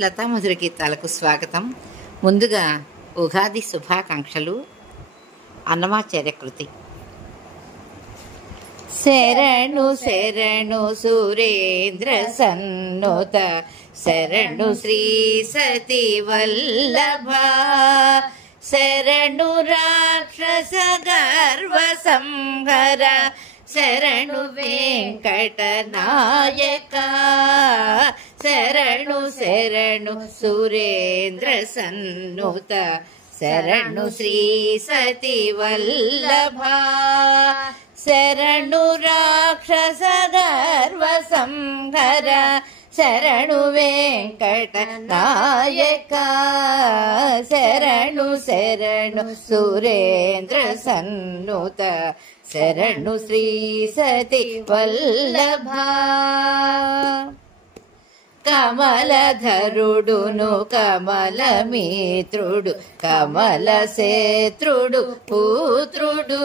లతా మధుర గీతాలకు స్వాగతం. ముందుగా ఉగాది శుభాకాంక్షలు. అన్నమాచార్య కృతి. శరణు శరణు సురేంద్ర సన్నుత శరణు శ్రీ సతి వల్లభ శరణు రాక్షస గర్వ సంహర శరణు వెంకట నాయక శరణు శరణు సురేంద్ర సన్నుత శరణు శ్రీ సతి వల్లభ శరణు రాక్షస గర్వ సంహర శరణు వెంకట నాయక శరణు శరణు సురేంద్ర సన్నుత శరణు శ్రీ సతి వల్లభ కమలధరుడును కమలమిత్రుడు కమలశేత్రుడు పుత్రుడు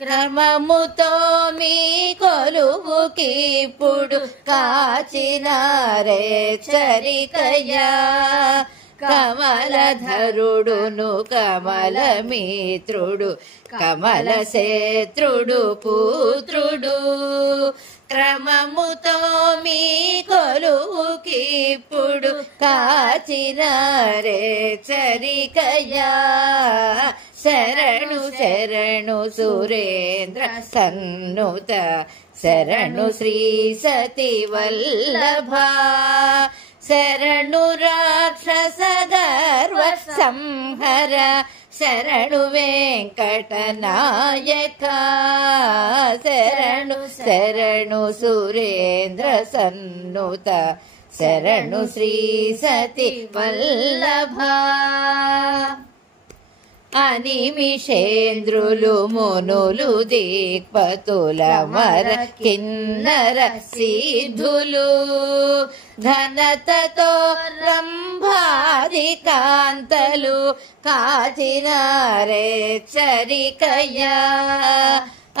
క్రమముతో మీ కొలువుకిప్పుడు కాచినారే చరికయ్యా కమలధరుడును కమలమిత్రుడు కమలశేత్రుడు పుత్రుడు క్రమముతో మీ కొలువుకిప్పుడు కాచినారే చరికయ్యా శరణు శరణు సురేంద్ర సన్నుత శరణు శ్రీ సతి వల్లభ శరణు రాక్షస గర్వ సంహర శరణు వెంకట నాయక శరణు శరణు సురేంద్ర సన్నుత శరణు శ్రీ సతి వల్లభ అనిమిషేంద్రులు మునులు దిక్పతుల మర కిన్నర సిద్ధులు ఘనతతో రంభాది కాంతలు కాచినారే చరికయ్యా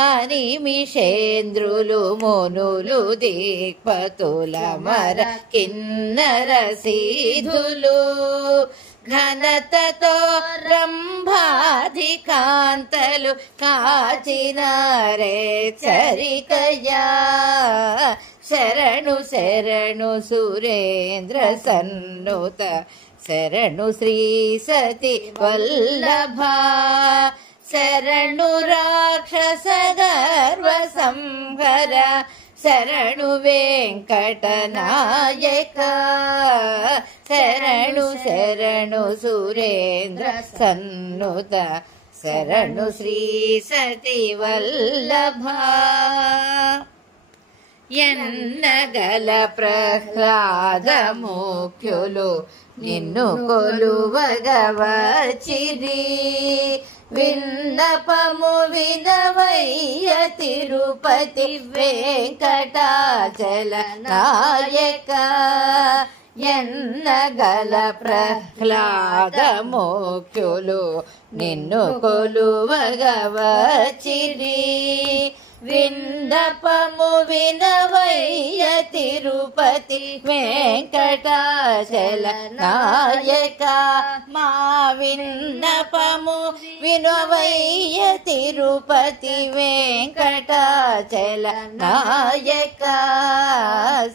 అనిమిషేంద్రులు మునులు దిక్పతుల మర కిన్నర సిద్ధులు ఘనతతో రంభాది కాంతలు కాచినారే చరికయ్యా శరణు శరణు సురేంద్ర సన్నుత శరణు శ్రీ సతి వల్లభ శరణు రాక్షస గర్వ సంహర శరణు వెంకట నాయక శరణు శరణు సురేంద్ర సన్నుత శరణు శ్రీ సతి వల్లభ ఎన్నగల ప్రహ్లాద ముఖ్యులు నిన్ను కొలువగవచిరి విన్నపము వినవయ్య తిరుపతి వెంకటాచల నాయక ఎన్నగల ప్రహ్లాద ముఖ్యులు నిన్ను కొలువగవచిరి విన్నపము వినవయ్య తిరుపతి వెంకటాచల నాయక మా విన్నపము వినవయ్య తిరుపతి వెంకటాచల నాయక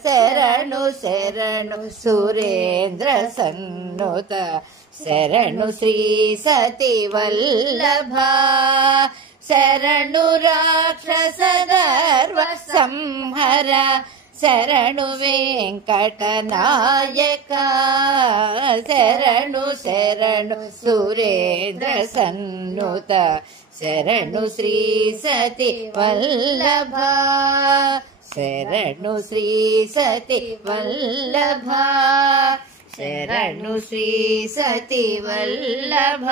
శరణు శరణు సురేంద్ర సన్నుత శరణు శ్రీ సతి వల్లభ శరణు రాక్షస గర్వ సంహర శరణు వెంకట నాయక శరణు శరణు సురేంద్ర సన్నుత శరణు శ్రీ సతి వల్లభ శరణు శ్రీ సతి వల్లభ శరణు శ్రీ సతి వల్లభ.